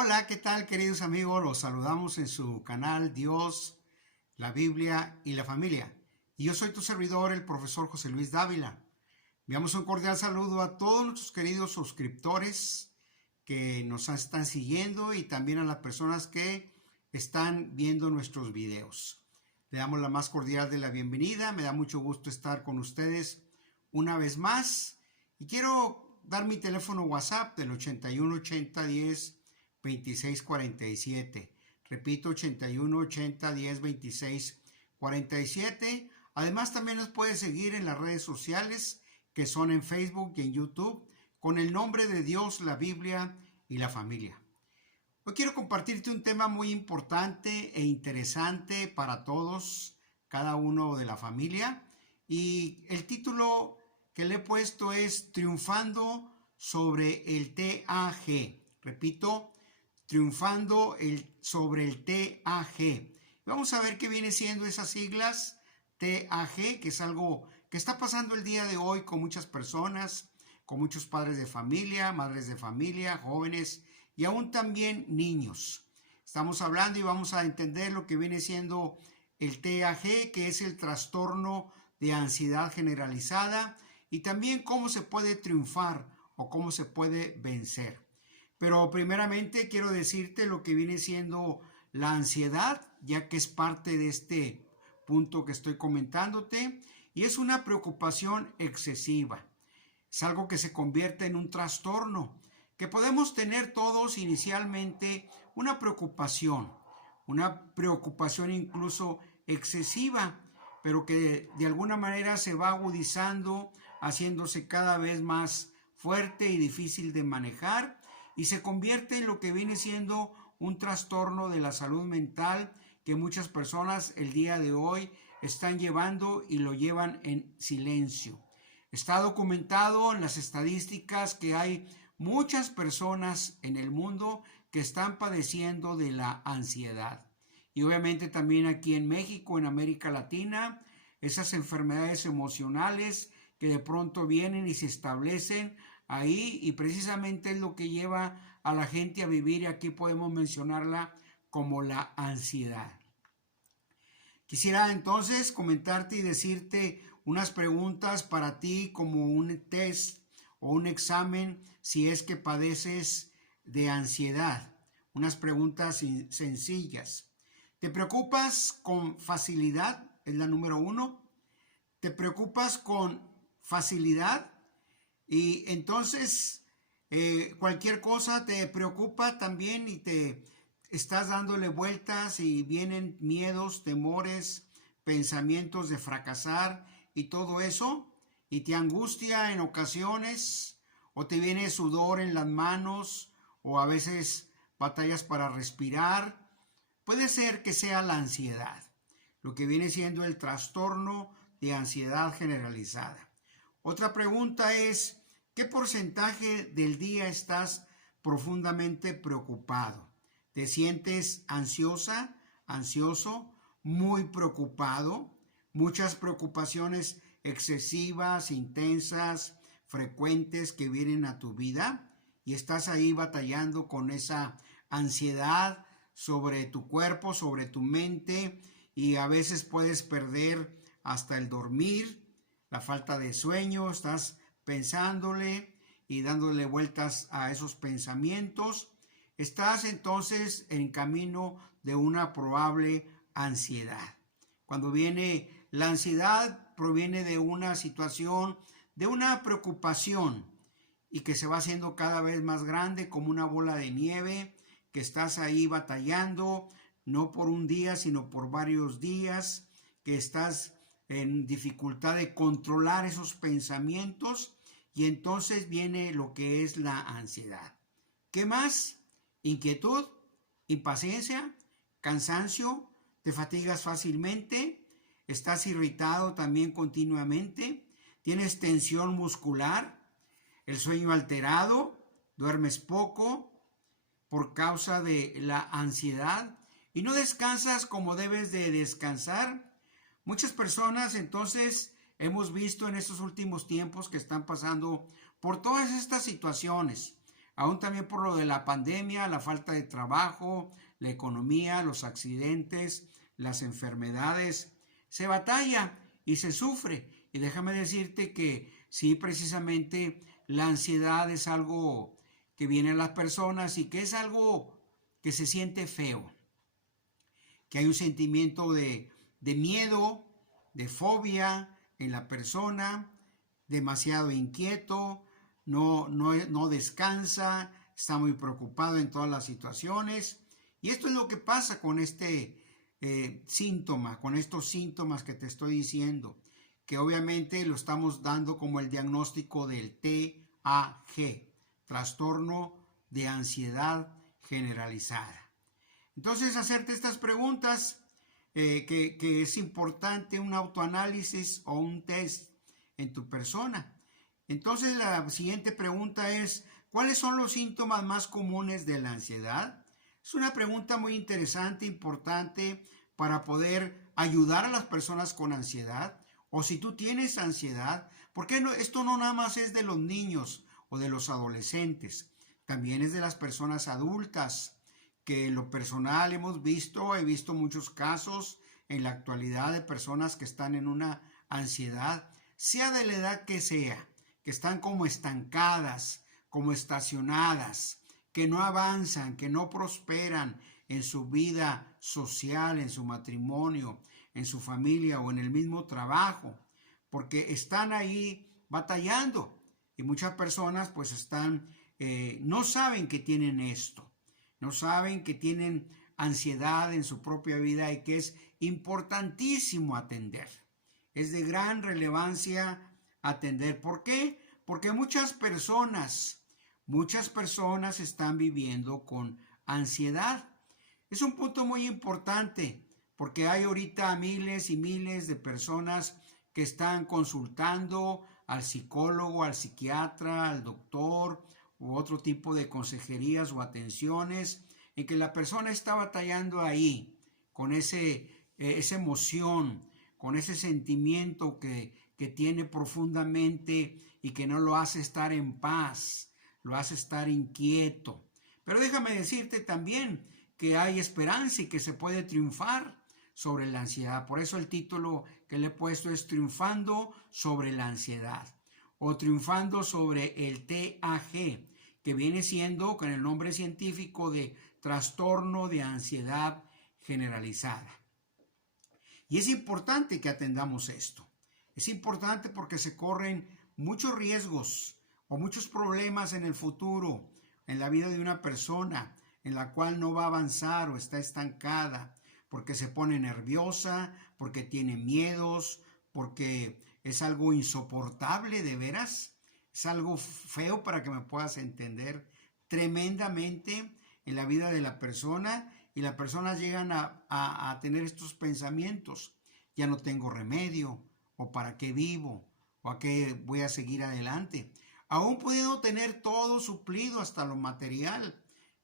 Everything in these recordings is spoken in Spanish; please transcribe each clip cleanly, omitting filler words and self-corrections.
Hola, ¿qué tal, queridos amigos? Los saludamos en su canal Dios, la Biblia y la familia. Y yo soy tu servidor, el profesor José Luis Dávila. Enviamos un cordial saludo a todos nuestros queridos suscriptores que nos están siguiendo y también a las personas que están viendo nuestros videos. Le damos la más cordial de la bienvenida. Me da mucho gusto estar con ustedes una vez más. Y quiero dar mi teléfono WhatsApp del 81 80 10 26 47. Repito, 81 80 10 26 47. Además, también nos puedes seguir en las redes sociales que son en Facebook y en YouTube con el nombre de Dios, la Biblia y la familia. Hoy quiero compartirte un tema muy importante e interesante para todos, cada uno de la familia. Y el título que le he puesto es Triunfando sobre el TAG. Repito, triunfando sobre el TAG. Vamos a ver qué viene siendo esas siglas TAG, que es algo que está pasando el día de hoy con muchas personas, con muchos padres de familia, madres de familia, jóvenes y aún también niños. Estamos hablando y vamos a entender lo que viene siendo el TAG, que es el trastorno de ansiedad generalizada, y también cómo se puede triunfar o cómo se puede vencer. Pero primeramente quiero decirte lo que viene siendo la ansiedad, ya que es parte de este punto que estoy comentándote, y es una preocupación excesiva. Es algo que se convierte en un trastorno, que podemos tener todos inicialmente una preocupación incluso excesiva, pero que de alguna manera se va agudizando, haciéndose cada vez más fuerte y difícil de manejar, y se convierte en lo que viene siendo un trastorno de la salud mental que muchas personas el día de hoy están llevando y lo llevan en silencio. Está documentado en las estadísticas que hay muchas personas en el mundo que están padeciendo de la ansiedad. Y obviamente también aquí en México, en América Latina, esas enfermedades emocionales que de pronto vienen y se establecen ahí, y precisamente es lo que lleva a la gente a vivir, y aquí podemos mencionarla como la ansiedad. Quisiera entonces comentarte y decirte unas preguntas para ti como un test o un examen si es que padeces de ansiedad. Unas preguntas sencillas. ¿Te preocupas con facilidad? Es la número 1. ¿Te preocupas con facilidad? Y entonces cualquier cosa te preocupa también y te estás dándole vueltas y vienen miedos, temores, pensamientos de fracasar y todo eso, y te angustia en ocasiones, o te viene sudor en las manos, o a veces batallas para respirar. Puede ser que sea la ansiedad, lo que viene siendo el trastorno de ansiedad generalizada. Otra pregunta es, ¿qué porcentaje del día estás profundamente preocupado? ¿Te sientes ansiosa, ansioso, muy preocupado? Muchas preocupaciones excesivas, intensas, frecuentes que vienen a tu vida, y estás ahí batallando con esa ansiedad sobre tu cuerpo, sobre tu mente, y a veces puedes perder hasta el dormir, la falta de sueño, estás pensándole y dándole vueltas a esos pensamientos. Estás entonces en camino de una probable ansiedad. Cuando viene la ansiedad, proviene de una situación, de una preocupación, y que se va haciendo cada vez más grande como una bola de nieve, que estás ahí batallando, no por un día, sino por varios días, que estás en dificultad de controlar esos pensamientos, y entonces viene lo que es la ansiedad. ¿Qué más? Inquietud, impaciencia, cansancio, te fatigas fácilmente, estás irritado también continuamente, tienes tensión muscular, el sueño alterado, duermes poco por causa de la ansiedad y no descansas como debes de descansar. Muchas personas entonces hemos visto en estos últimos tiempos que están pasando por todas estas situaciones. aún también por lo de la pandemia, la falta de trabajo, la economía, los accidentes, las enfermedades. Se batalla y se sufre. Y déjame decirte que sí, precisamente la ansiedad es algo que viene a las personas y que es algo que se siente feo, que hay un sentimiento de miedo, de fobia en la persona, demasiado inquieto, no descansa, está muy preocupado en todas las situaciones. Y esto es lo que pasa con este síntoma, con estos síntomas que te estoy diciendo, que obviamente lo estamos dando como el diagnóstico del TAG, trastorno de ansiedad generalizada. Entonces, hacerte estas preguntas, que es importante un autoanálisis o un test en tu persona. Entonces, la siguiente pregunta es, ¿cuáles son los síntomas más comunes de la ansiedad? Es una pregunta muy interesante, importante para poder ayudar a las personas con ansiedad. O si tú tienes ansiedad, ¿por qué no? Esto no nada más es de los niños o de los adolescentes, también es de las personas adultas, que en lo personal he visto muchos casos en la actualidad de personas que están en una ansiedad, sea de la edad que sea, que están como estancadas, como estacionadas, que no avanzan, que no prosperan en su vida social, en su matrimonio, en su familia o en el mismo trabajo, porque están ahí batallando y muchas personas pues no saben que tienen esto, no saben que tienen ansiedad en su propia vida y que es importantísimo atender. Es de gran relevancia atender. ¿Por qué? Porque muchas personas están viviendo con ansiedad. Es un punto muy importante porque hay ahorita miles y miles de personas que están consultando al psicólogo, al psiquiatra, al doctor u otro tipo de consejerías o atenciones en que la persona está batallando ahí con esa emoción, con ese sentimiento que tiene profundamente y que no lo hace estar en paz, lo hace estar inquieto. Pero déjame decirte también que hay esperanza y que se puede triunfar sobre la ansiedad. Por eso el título que le he puesto es Triunfando sobre la ansiedad o Triunfando sobre el TAG, que viene siendo con el nombre científico de trastorno de ansiedad generalizada. Y es importante que atendamos esto. Es importante porque se corren muchos riesgos o muchos problemas en el futuro, en la vida de una persona, en la cual no va a avanzar o está estancada, porque se pone nerviosa, porque tiene miedos, porque es algo insoportable de veras, es algo feo para que me puedas entender tremendamente en la vida de la persona y las personas llegan a tener estos pensamientos. Ya no tengo remedio, o para qué vivo, o a qué voy a seguir adelante. Aún pudiendo tener todo suplido hasta lo material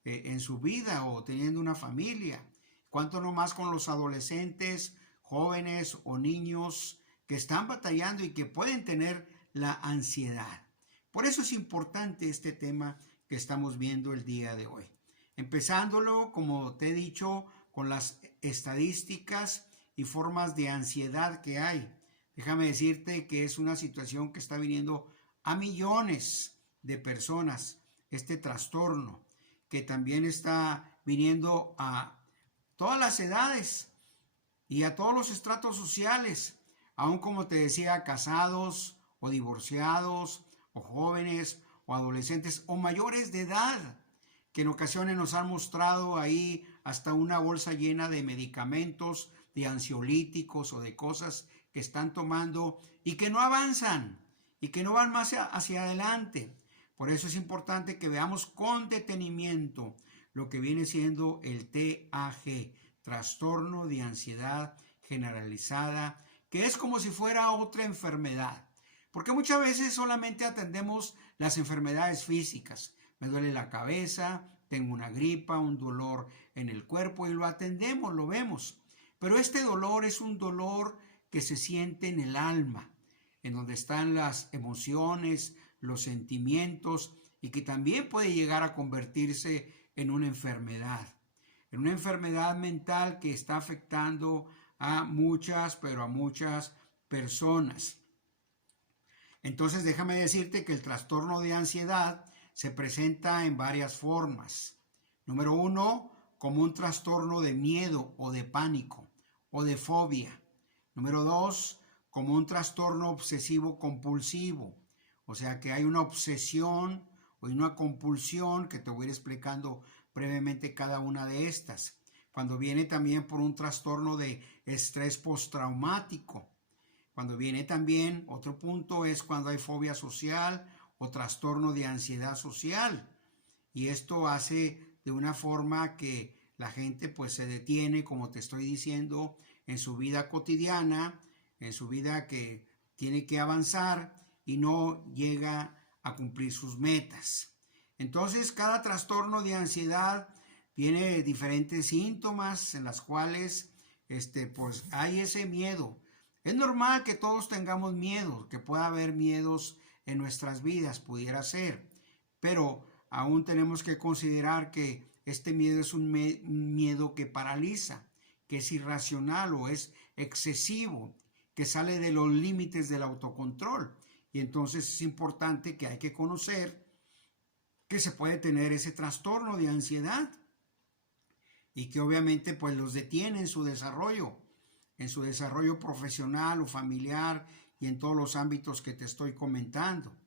en su vida o teniendo una familia. Cuánto no más con los adolescentes, jóvenes o niños que están batallando y que pueden tener la ansiedad. Por eso es importante este tema que estamos viendo el día de hoy. Empezándolo, como te he dicho, con las estadísticas y formas de ansiedad que hay. Déjame decirte que es una situación que está viniendo a millones de personas, este trastorno, que también está viniendo a todas las edades y a todos los estratos sociales, aun como te decía, casados o divorciados o jóvenes o adolescentes o mayores de edad, que en ocasiones nos han mostrado ahí hasta una bolsa llena de medicamentos, de ansiolíticos o de cosas que están tomando y que no avanzan y que no van más hacia adelante. Por eso es importante que veamos con detenimiento lo que viene siendo el TAG, trastorno de ansiedad generalizada, que es como si fuera otra enfermedad. Porque muchas veces solamente atendemos las enfermedades físicas. Me duele la cabeza, tengo una gripa, un dolor en el cuerpo y lo atendemos, lo vemos. Pero este dolor es un dolor que se siente en el alma, en donde están las emociones, los sentimientos y que también puede llegar a convertirse en una enfermedad mental que está afectando a muchas, pero a muchas personas. Entonces déjame decirte que el trastorno de ansiedad se presenta en varias formas. Número 1, como un trastorno de miedo o de pánico o de fobia. Número 2, como un trastorno obsesivo compulsivo. O sea que hay una obsesión o una compulsión que te voy a ir explicando brevemente cada una de estas. Cuando viene también por un trastorno de estrés postraumático. Cuando viene también, otro punto es cuando hay fobia social o trastorno de ansiedad social. Y esto hace de una forma que la gente pues se detiene, como te estoy diciendo, en su vida cotidiana, en su vida que tiene que avanzar y no llega a cumplir sus metas. Entonces, cada trastorno de ansiedad tiene diferentes síntomas en las cuales pues hay ese miedo. Es normal que todos tengamos miedo, que pueda haber miedos en nuestras vidas, pudiera ser, pero aún tenemos que considerar que este miedo es un miedo que paraliza, que es irracional o es excesivo, que sale de los límites del autocontrol. Y entonces es importante que hay que conocer que se puede tener ese trastorno de ansiedad y que obviamente pues los detiene en su desarrollo profesional o familiar y en todos los ámbitos que te estoy comentando.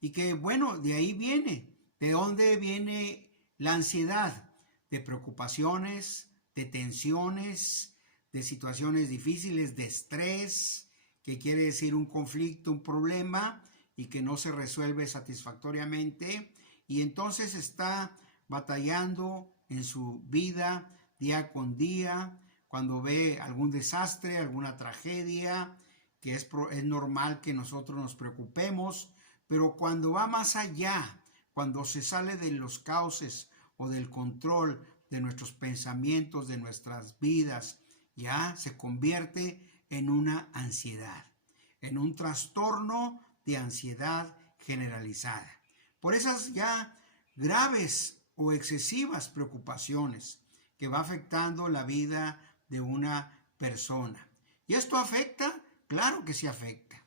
Y que bueno, de ahí viene. ¿De dónde viene la ansiedad? De preocupaciones, de tensiones, de situaciones difíciles, de estrés, que quiere decir un conflicto, un problema y que no se resuelve satisfactoriamente y entonces está batallando en su vida día con día, cuando ve algún desastre, alguna tragedia, que es normal que nosotros nos preocupemos, pero cuando va más allá, cuando se sale de los cauces o del control de nuestros pensamientos, de nuestras vidas, ya se convierte en una ansiedad, en un trastorno de ansiedad generalizada. Por esas ya graves o excesivas preocupaciones que va afectando la vida de una persona. ¿Y esto afecta? Claro que sí afecta.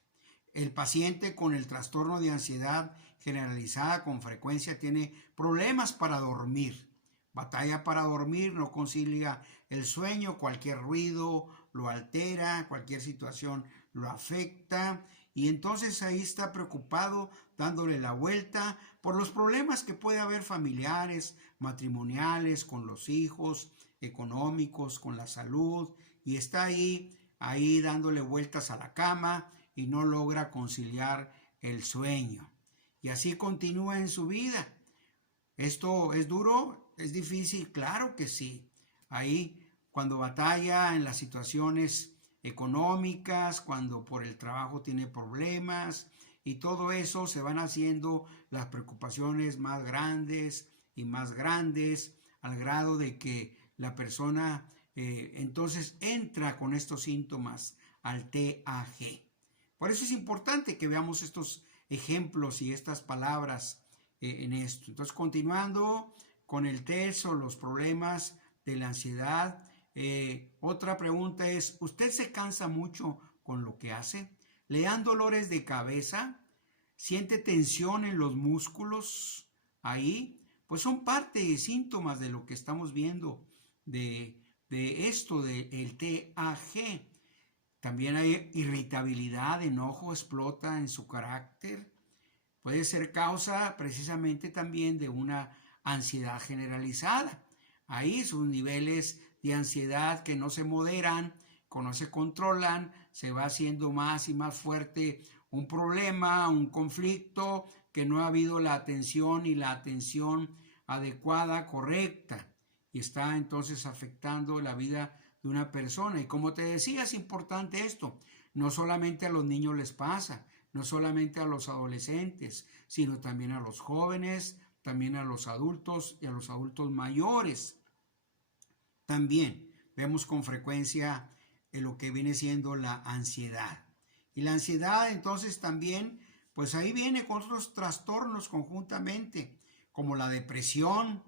El paciente con el trastorno de ansiedad generalizada con frecuencia tiene problemas para dormir, batalla para dormir, no concilia el sueño, cualquier ruido lo altera, cualquier situación lo afecta y entonces ahí está preocupado dándole la vuelta por los problemas que puede haber familiares, matrimoniales, con los hijos, económicos, con la salud y está ahí dándole vueltas a la cama y no logra conciliar el sueño. Y así continúa en su vida. ¿Esto es duro? ¿Es difícil? Claro que sí. Ahí cuando batalla en las situaciones económicas, cuando por el trabajo tiene problemas y todo eso se van haciendo las preocupaciones más grandes y más grandes al grado de que la persona entonces entra con estos síntomas al TAG. Por eso es importante que veamos estos ejemplos y estas palabras en esto. Entonces, continuando con el test o los problemas de la ansiedad, otra pregunta es, ¿usted se cansa mucho con lo que hace? ¿Le dan dolores de cabeza? ¿Siente tensión en los músculos? Ahí, pues son parte de síntomas de lo que estamos viendo de esto, del TAG. También hay irritabilidad, enojo, explota en su carácter. Puede ser causa precisamente también de una ansiedad generalizada. Ahí sus niveles de ansiedad que no se moderan, que no se controlan, se va haciendo más y más fuerte un problema, un conflicto, que no ha habido la atención y la atención adecuada, correcta. Y está entonces afectando la vida de una persona. Y como te decía, es importante esto. No solamente a los niños les pasa, no solamente a los adolescentes, sino también a los jóvenes, también a los adultos y a los adultos mayores. También vemos con frecuencia lo que viene siendo la ansiedad. Y la ansiedad entonces también pues ahí viene con otros trastornos conjuntamente, como la depresión.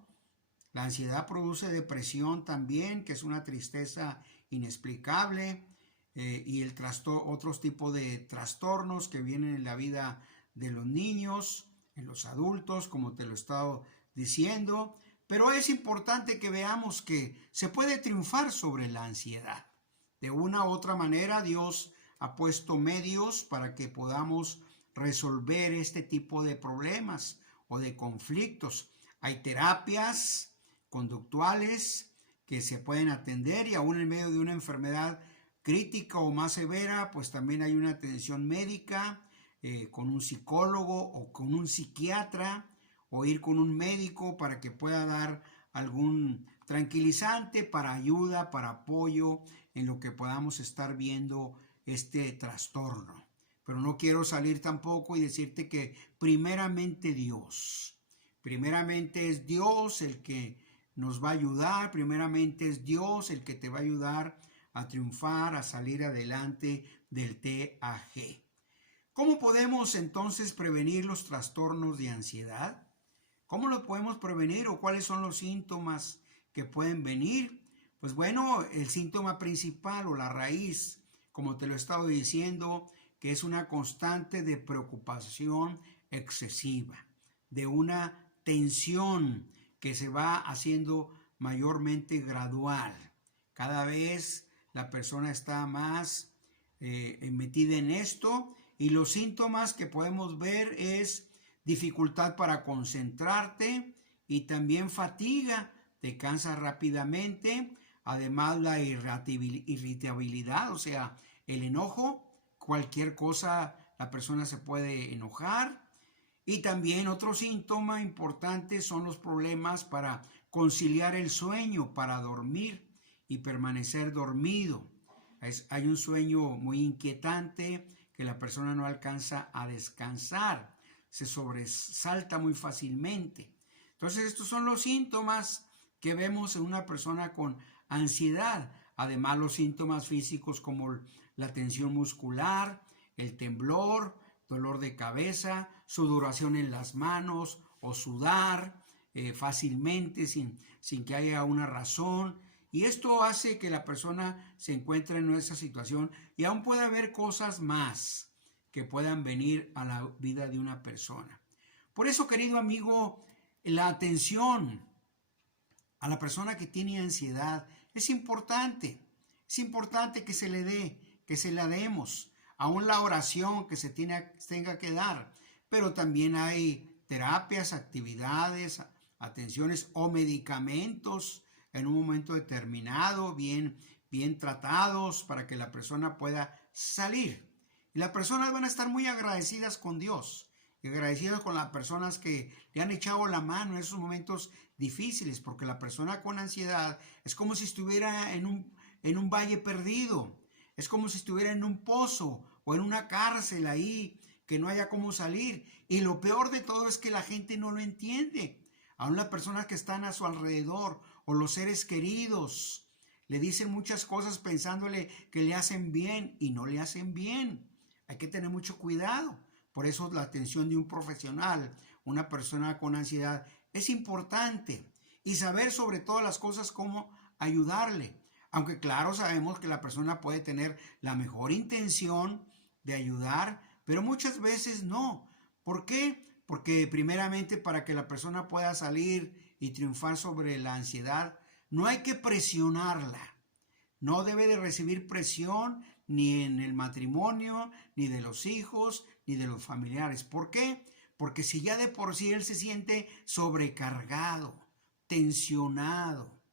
La ansiedad produce depresión también, que es una tristeza inexplicable, y otros tipos de trastornos que vienen en la vida de los niños, en los adultos, como te lo he estado diciendo. Pero es importante que veamos que se puede triunfar sobre la ansiedad. De una u otra manera, Dios ha puesto medios para que podamos resolver este tipo de problemas o de conflictos. Hay terapias conductuales que se pueden atender, y aún en medio de una enfermedad crítica o más severa, pues también hay una atención médica con un psicólogo o con un psiquiatra, o ir con un médico para que pueda dar algún tranquilizante para ayuda, para apoyo en lo que podamos estar viendo este trastorno. Pero no quiero salir tampoco y decirte que primeramente es Dios el que nos va a ayudar, primeramente es Dios el que te va a ayudar a triunfar, a salir adelante del TAG. ¿Cómo podemos entonces prevenir los trastornos de ansiedad? ¿Cómo lo podemos prevenir o cuáles son los síntomas que pueden venir? Pues bueno, el síntoma principal o la raíz, como te lo he estado diciendo, que es una constante de preocupación excesiva, de una tensión que se va haciendo mayormente gradual. Cada vez la persona está más metida en esto, y los síntomas que podemos ver es dificultad para concentrarte y también fatiga, te cansas rápidamente, además la irritabilidad, o sea, el enojo, cualquier cosa la persona se puede enojar. Y también otro síntoma importante son los problemas para conciliar el sueño, para dormir y permanecer dormido. Hay un sueño muy inquietante que la persona no alcanza a descansar, se sobresalta muy fácilmente. Entonces estos son los síntomas que vemos en una persona con ansiedad. Además, los síntomas físicos como la tensión muscular, el temblor, dolor de cabeza, sudoración en las manos o sudar fácilmente sin que haya una razón. Y esto hace que la persona se encuentre en esa situación, y aún puede haber cosas más que puedan venir a la vida de una persona. Por eso, querido amigo, la atención a la persona que tiene ansiedad es importante. Es importante que se le dé, que se la demos. Aún la oración que se tenga que dar. Pero también hay terapias, actividades, atenciones o medicamentos en un momento determinado, bien tratados, para que la persona pueda salir. Y las personas van a estar muy agradecidas con Dios y agradecidas con las personas que le han echado la mano en esos momentos difíciles, porque la persona con ansiedad es como si estuviera en un valle perdido, es como si estuviera en un pozo o en una cárcel ahí que no haya cómo salir. Y lo peor de todo es que la gente no lo entiende. Aún las personas que están a su alrededor o los seres queridos le dicen muchas cosas pensándole que le hacen bien y no le hacen bien. Hay que tener mucho cuidado. Por eso la atención de un profesional, una persona con ansiedad, es importante, y saber sobre todas las cosas cómo ayudarle. Aunque claro, sabemos que la persona puede tener la mejor intención de ayudar, pero muchas veces no. ¿Por qué? Porque primeramente, para que la persona pueda salir y triunfar sobre la ansiedad, no hay que presionarla. No debe de recibir presión ni en el matrimonio, ni de los hijos, ni de los familiares. ¿Por qué? Porque si ya de por sí él se siente sobrecargado, tensionado,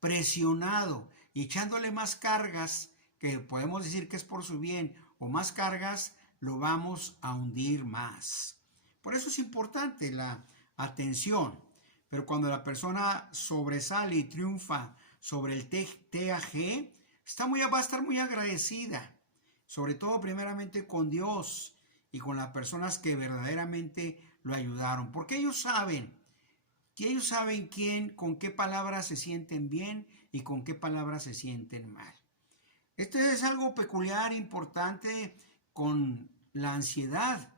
presionado y echándole más cargas, que podemos decir que es por su bien, o más cargas, lo vamos a hundir más. Por eso es importante la atención. Pero cuando la persona sobresale y triunfa sobre el TAG, va a estar muy agradecida, sobre todo primeramente con Dios y con las personas que verdaderamente lo ayudaron, porque ellos saben con qué palabras se sienten bien y con qué palabras se sienten mal. Esto es algo peculiar, importante con la ansiedad.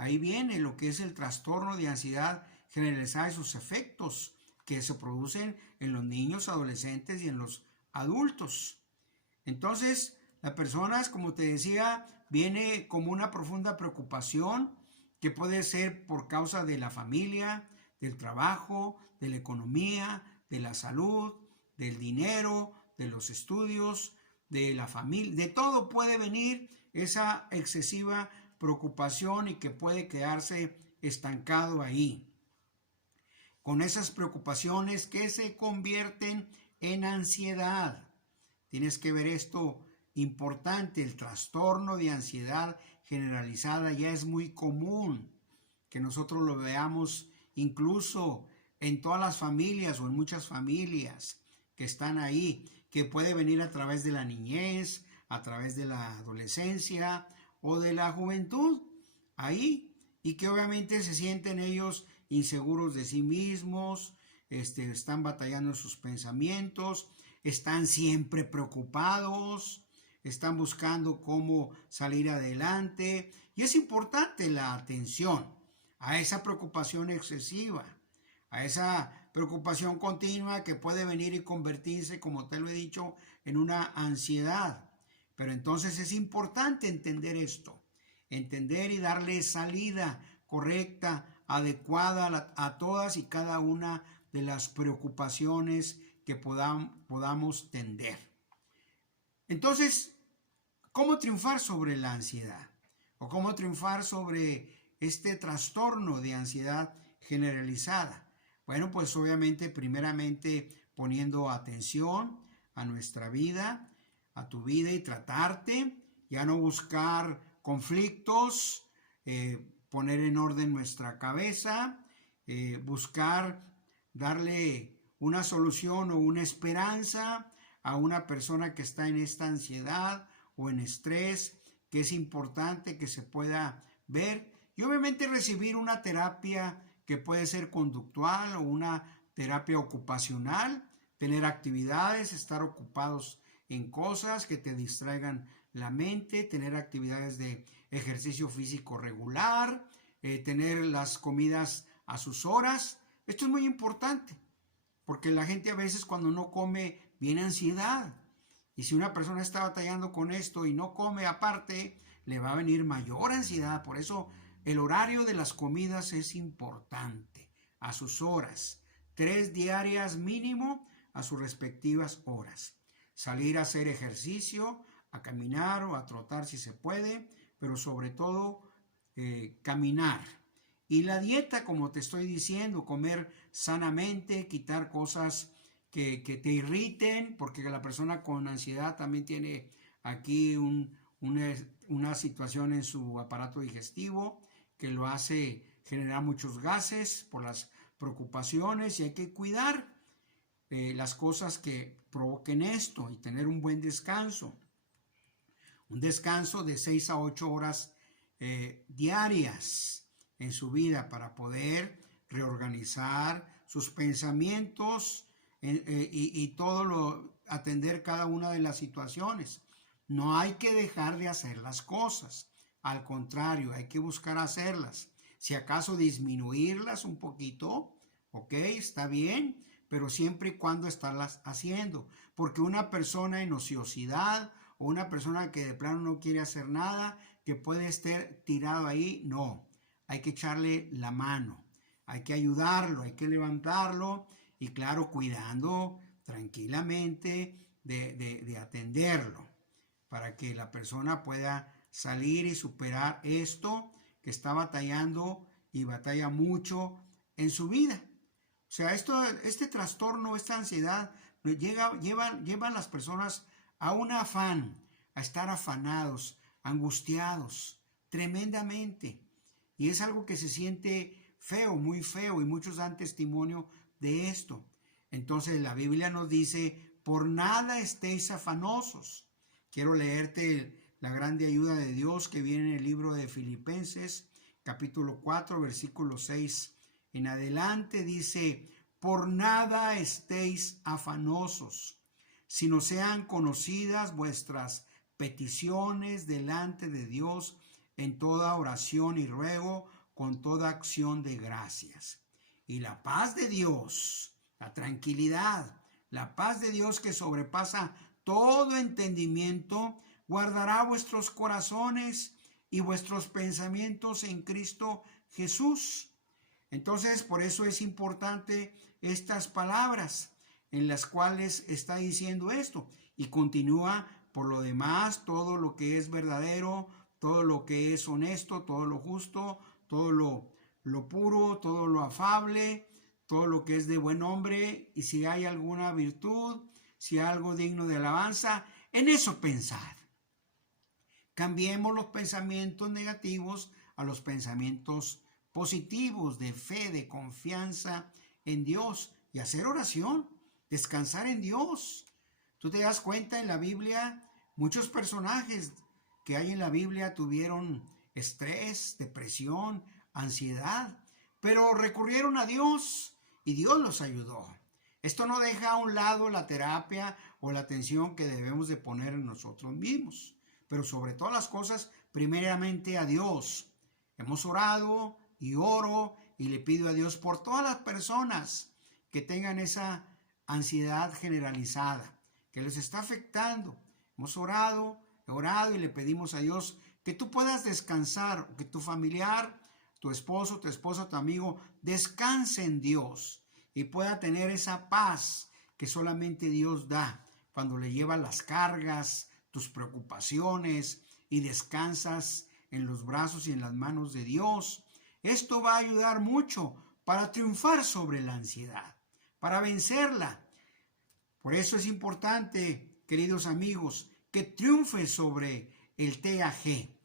ahí viene lo que es el trastorno de ansiedad generalizada y sus efectos que se producen en los niños, adolescentes y en los adultos. Entonces, las personas, como te decía, viene como una profunda preocupación que puede ser por causa de la familia, del trabajo, de la economía, de la salud, del dinero, de los estudios, de la familia, de todo puede venir esa excesiva preocupación y que puede quedarse estancado ahí, con esas preocupaciones que se convierten en ansiedad. Tienes que ver esto importante, el trastorno de ansiedad generalizada ya es muy común que nosotros lo veamos incluso en todas las familias o en muchas familias que están ahí, que puede venir a través de la niñez, a través de la adolescencia o de la juventud, ahí, y que obviamente se sienten ellos inseguros de sí mismos, están batallando en sus pensamientos, están siempre preocupados, están buscando cómo salir adelante, y es importante la atención a esa preocupación excesiva, a esa preocupación continua que puede venir y convertirse, como te lo he dicho, en una ansiedad. Pero entonces es importante entender esto, entender y darle salida correcta, adecuada a todas y cada una de las preocupaciones que podamos tener. Entonces, ¿cómo triunfar sobre la ansiedad? ¿O cómo triunfar sobre este trastorno de ansiedad generalizada? Bueno, pues obviamente, primeramente poniendo atención a nuestra vida, a tu vida y tratarte, ya no buscar conflictos, poner en orden nuestra cabeza, buscar darle una solución o una esperanza a una persona que está en esta ansiedad o en estrés, que es importante que se pueda ver, y obviamente recibir una terapia que puede ser conductual o una terapia ocupacional, tener actividades, estar ocupados en cosas que te distraigan la mente, tener actividades de ejercicio físico regular, tener las comidas a sus horas. Esto es muy importante, porque la gente a veces cuando no come viene ansiedad. Y si una persona está batallando con esto y no come aparte, le va a venir mayor ansiedad. Por eso el horario de las comidas es importante, a sus horas, 3 diarias mínimo a sus respectivas horas. Salir a hacer ejercicio, a caminar o a trotar si se puede, pero sobre todo caminar. Y la dieta, como te estoy diciendo, comer sanamente, quitar cosas que te irriten, porque la persona con ansiedad también tiene aquí una situación en su aparato digestivo que lo hace generar muchos gases por las preocupaciones, y hay que cuidar las cosas que provoquen esto y tener un buen descanso. Un descanso de 6 a 8 horas diarias en su vida para poder reorganizar sus pensamientos y todo atender cada una de las situaciones. No hay que dejar de hacer las cosas, al contrario, hay que buscar hacerlas. Si acaso disminuirlas un poquito, ok, está bien, pero siempre y cuando estarlas haciendo, porque una persona en ociosidad o una persona que de plano no quiere hacer nada, que puede estar tirado ahí, no, hay que echarle la mano, hay que ayudarlo, hay que levantarlo y claro, cuidando tranquilamente de atenderlo para que la persona pueda salir y superar esto que está batallando y batalla mucho en su vida. O sea, este trastorno, esta ansiedad, llevan las personas a un afán, a estar afanados, angustiados, tremendamente. Y es algo que se siente feo, muy feo, y muchos dan testimonio de esto. Entonces la Biblia nos dice, por nada estéis afanosos. Quiero leerte la grande ayuda de Dios que viene en el libro de Filipenses, capítulo 4, versículo 6 en adelante, dice, por nada estéis afanosos, sino sean conocidas vuestras peticiones delante de Dios en toda oración y ruego, con toda acción de gracias. Y la paz de Dios, la tranquilidad, la paz de Dios que sobrepasa todo entendimiento, guardará vuestros corazones y vuestros pensamientos en Cristo Jesús. Entonces, por eso es importante estas palabras en las cuales está diciendo esto. Y continúa, por lo demás, todo lo que es verdadero, todo lo que es honesto, todo lo justo, todo lo puro, todo lo afable, todo lo que es de buen nombre, y si hay alguna virtud, si hay algo digno de alabanza, en eso pensad. Cambiemos los pensamientos negativos a los pensamientos positivos de fe, de confianza en Dios y hacer oración, descansar en Dios. Tú te das cuenta en la Biblia, muchos personajes que hay en la Biblia tuvieron estrés, depresión, ansiedad, pero recurrieron a Dios y Dios los ayudó. Esto no deja a un lado la terapia o la atención que debemos de poner en nosotros mismos, pero sobre todas las cosas, primeramente a Dios. Hemos orado y oro y le pido a Dios por todas las personas que tengan esa ansiedad generalizada, que les está afectando. Hemos orado y le pedimos a Dios que tú puedas descansar, que tu familiar, tu esposo, tu esposa, tu amigo, descanse en Dios y pueda tener esa paz que solamente Dios da cuando le llevas las cargas, tus preocupaciones y descansas en los brazos y en las manos de Dios. Esto va a ayudar mucho para triunfar sobre la ansiedad, para vencerla. Por eso es importante, queridos amigos, que triunfe sobre el TAG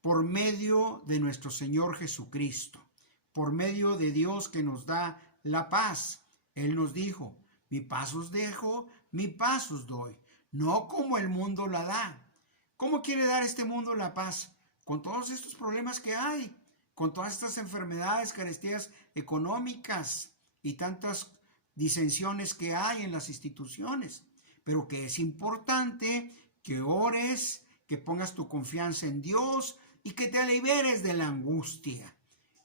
por medio de nuestro Señor Jesucristo, por medio de Dios que nos da la paz. Él nos dijo, mi paz os dejo, mi paz os doy, no como el mundo la da. ¿Cómo quiere dar este mundo la paz? Con todos estos problemas que hay, con todas estas enfermedades, carestías económicas y tantas disensiones que hay en las instituciones, pero que es importante que ores, que pongas tu confianza en Dios y que te liberes de la angustia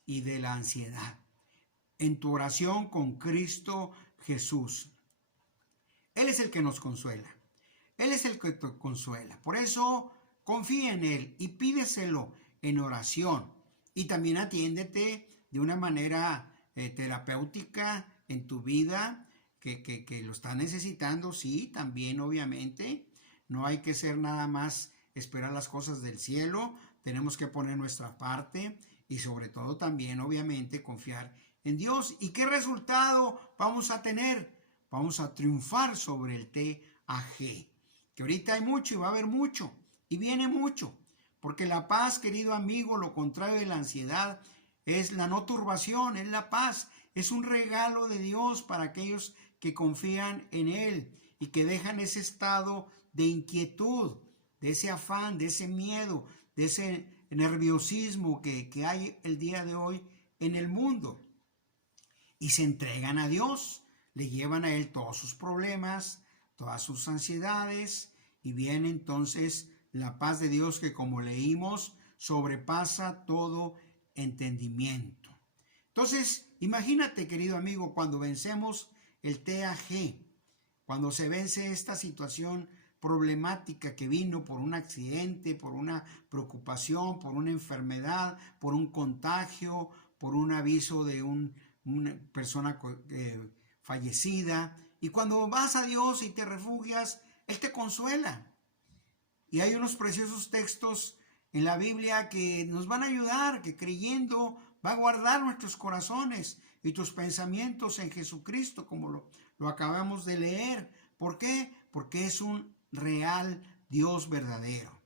y de la ansiedad en tu oración con Cristo Jesús. Él es el que nos consuela. Él es el que te consuela. Por eso confía en Él y pídeselo en oración. Y también atiéndete de una manera terapéutica en tu vida, que lo estás necesitando, sí, también obviamente. No hay que ser nada más esperar las cosas del cielo. Tenemos que poner nuestra parte y sobre todo también obviamente confiar en Dios. ¿Y qué resultado vamos a tener? Vamos a triunfar sobre el TAG, que ahorita hay mucho y va a haber mucho y viene mucho, porque la paz, querido amigo, lo contrario de la ansiedad, es la no turbación, es la paz, es un regalo de Dios para aquellos que confían en Él y que dejan ese estado de inquietud, de ese afán, de ese miedo, de ese nerviosismo que hay el día de hoy en el mundo. Y se entregan a Dios, le llevan a Él todos sus problemas, todas sus ansiedades, y viene entonces la paz de Dios que, como leímos, sobrepasa todo entendimiento. Entonces, imagínate, querido amigo, cuando vencemos el TAG, cuando se vence esta situación problemática que vino por un accidente, por una preocupación, por una enfermedad, por un contagio, por un aviso de una persona fallecida. Y cuando vas a Dios y te refugias, Él te consuela. Y hay unos preciosos textos en la Biblia que nos van a ayudar, que creyendo va a guardar nuestros corazones y tus pensamientos en Jesucristo, como lo acabamos de leer. ¿Por qué? Porque es un real Dios verdadero.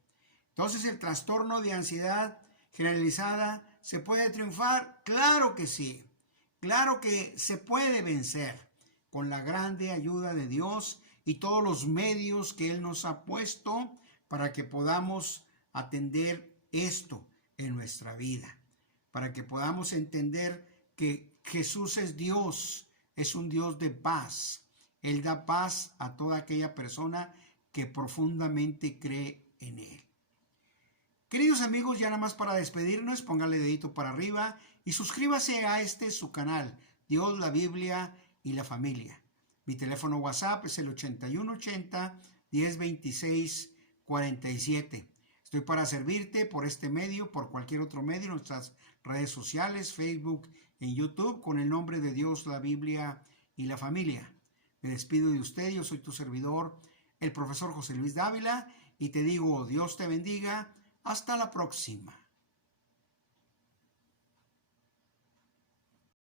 Entonces, ¿el trastorno de ansiedad generalizada se puede triunfar? Claro que sí. Claro que se puede vencer con la grande ayuda de Dios y todos los medios que Él nos ha puesto para que podamos atender esto en nuestra vida, para que podamos entender que Jesús es Dios, es un Dios de paz. Él da paz a toda aquella persona que profundamente cree en Él. Queridos amigos, ya nada más para despedirnos, póngale dedito para arriba y suscríbase a su canal, Dios, la Biblia y la familia. Mi teléfono WhatsApp es el 8180 1026 47. Estoy para servirte por este medio, por cualquier otro medio, en nuestras redes sociales, Facebook, en YouTube, con el nombre de Dios, la Biblia y la familia. Me despido de usted, yo soy tu servidor, el profesor José Luis Dávila, y te digo, Dios te bendiga. Hasta la próxima.